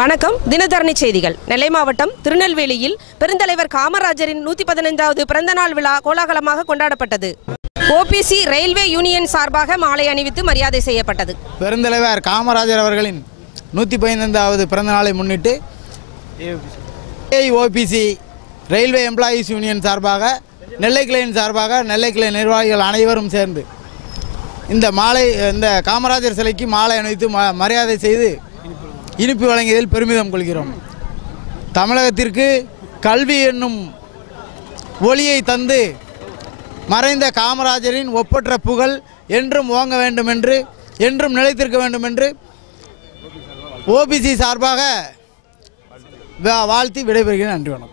வணக்கம். தினதரணி செய்திகள். நெல்லை மாவட்டம் திருநெல்வேலியில் பெருந்தலைவர் காமராஜரின் 115வது பிறந்தநாள் விழா கோலாகலமாக கொண்டாடப்பட்டது. ஓபிசி ரயில்வே யூனியன் சார்பாக மாலை அணிவித்து மரியாதை செய்யப்பட்டது. பெருந்தலைவர் காமராஜர் அவர்களின் 115வது பிறந்த நாளை முன்னிட்டு ஓபிசி ரயில்வே எம்ப்ளாயீஸ் யூனியன் சார்பாக நெல்லை கிளையின் சார்பாக நெல்லை கிளை நிர்வாகிகள் அனைவரும் சேர்ந்து இந்த காமராஜர் சிலைக்கு மாலை அணிவித்து மரியாதை செய்து இனிப்பு வழங்கியதில் பெருமிதம் கொள்கிறோம். தமிழகத்திற்கு கல்வி என்னும் ஒளியை தந்து மறைந்த காமராஜரின் ஒப்பற்ற புகழ் என்றும் ஓங்க வேண்டும் என்று, என்றும் நிலைத்திருக்க வேண்டும் என்று ஓபிசி சார்பாக வாழ்த்தி விடைபெறுகிறேன். நன்றி, வணக்கம்.